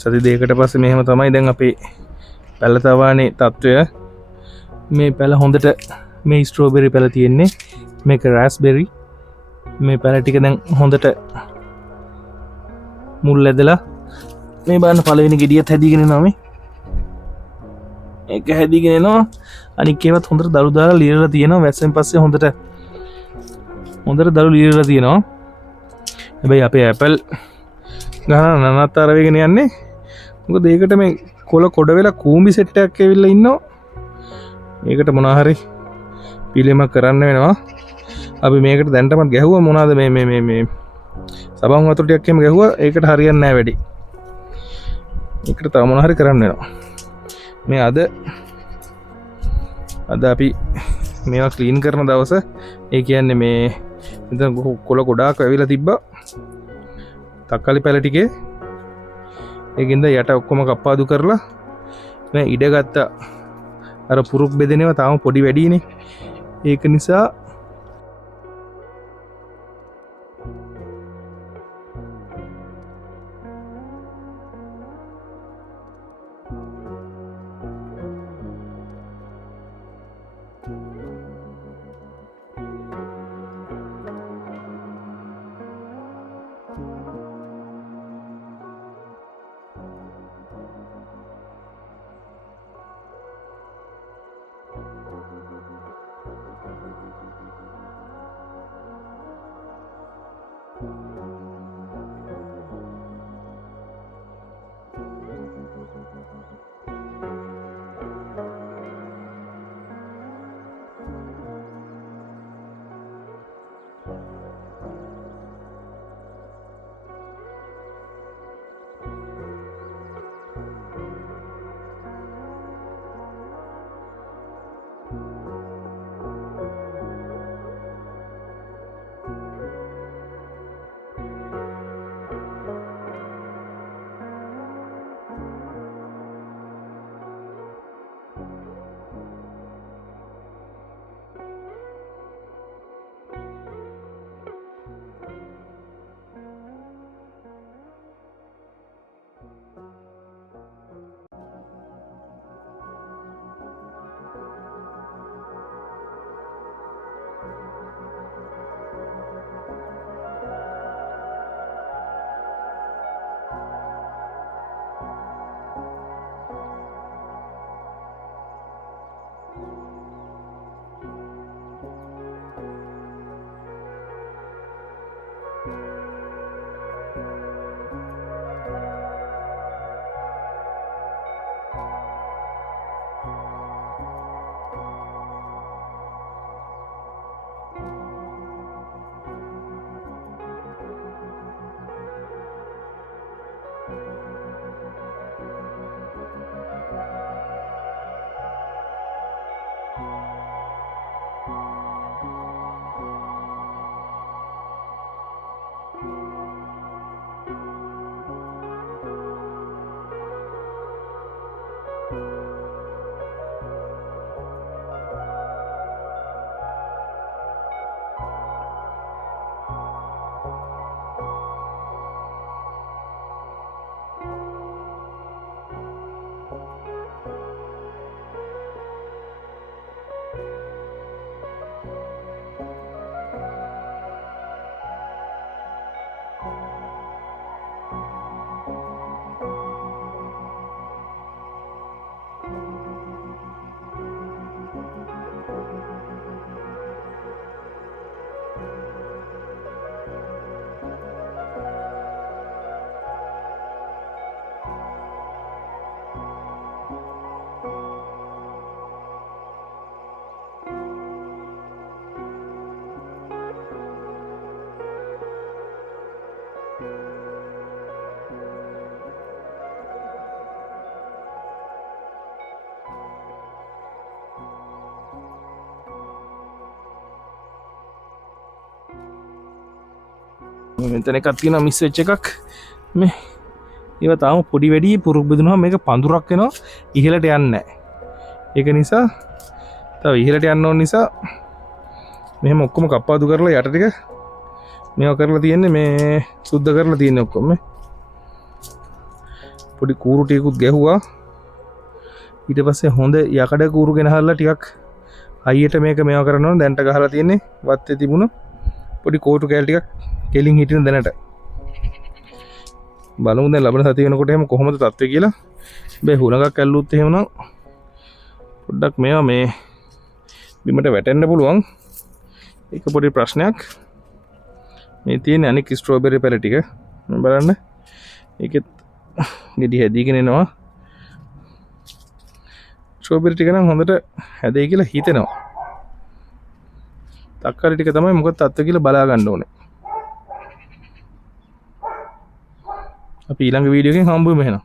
සති දෙකකට පස්සේ මෙහෙම තමයි දැන් අපේ පැල තවානේ තත්ත්වය. මේ පැල හොඳට මේ ස්ට්‍රෝබෙරි පැල තියෙන්නේ, මේක රැස්බෙරි. මේ පැල ටික දැන් හොඳට මුල් ඇදලා මේ බලන්න පළවෙනි ගෙඩියත් හැදීගෙන එනවා. මේ එක හැදීගෙන එනවා. අනික් ඒවත් හොඳට දළු දාලා ලියලා තියෙනවා. වැස්සෙන් පස්සේ හොඳට දළු ලියලා තියෙනවා. හැබැයි අපේ ඇපල් ගහන නනත්තර වෙගෙන යන්නේ. මොකද ඒකට මේ කොළ කොඩ වෙලා කූඹි සෙට් එකක් ඇවිල්ලා ඉන්නවා. මේකට මොනවා හරි පිළිමක් කරන්න වෙනවා. අපි මේකට දැන්ටමත් ගැහුවා මොනවාද මේ සබන් වතුර ටිකක් එහෙම ගැහුවා. ඒකට හරියන්නේ නැහැ වැඩි. ඒකට තව මොනවා හරි කරන්න වෙනවා. මේ අද අපි මේවා ක්ලීන් කරන දවස. ඒ කියන්නේ මේ මෙතන කොළ ගොඩාක් ඇවිල්ලා තිබ්බා. තක්කාලි පැල ටිකේ ඒකින්ද යට ඔක්කොම කප්පාදු කරලා මේ ඉඩ ගත්තා. අර පුරුක් බෙදෙනවා තාම පොඩි වැඩිනේ. ඒක නිසා මෙතන එකක් තියෙනවා මිස් වෙච්ච එකක්. මේ ඒවා තාම පොඩි වැඩි පුරුක් බෙදුනහම මේක පඳුරක් වෙනවා, ඉහළට යන්නේ නැහැ. ඒක නිසා තව ඉහළට යන්න ඕන නිසා මෙහෙම ඔක්කොම කප්පාදු කරලා යට ටික මේවා කරලා තියෙන්නේ, මේ සුද්ධ කරලා තියෙන්නේ ඔක්කොම. පොඩි කූරු ටිකකුත් ගැහුවා. ඊට පස්සේ හොඳ යකඩ කූරු ගෙනහල්ලා ටිකක් හයියට මේක මේවා කරනවා. දැන්ට ගහලා තියෙන්නේ වත්තේ තිබුණ පොඩි කෝටු කෑලි ටිකක් කෙලින් හිටින දැනට. බලමු දැන් ලබන සතිය වෙනකොට එහෙම කොහොමද තත්ත්වය කියලා. මේ හුලඟක් ඇල්ලුත් එහෙම නම් පොඩ්ඩක් මේවා මේ බිමට වැටෙන්න පුළුවන්. ඒක පොඩි ප්‍රශ්නයක්. මේ තියෙන අනික් ස්ට්‍රෝබෙරි පැල ටික බලන්න. ඒකෙත් ගෙඩි හැදීගෙන එනවා. ස්ට්‍රෝබෙරි ටික නම් හොඳට හැදෙයි කියලා හිතෙනවා. තක්කාලි ටික තමයි මොකද තත්ත්වය කියලා බලා ගන්න ඕනේ. අපි ඊළඟ වීඩියෝ එකෙන් හම්බ වෙමු එහෙනම්.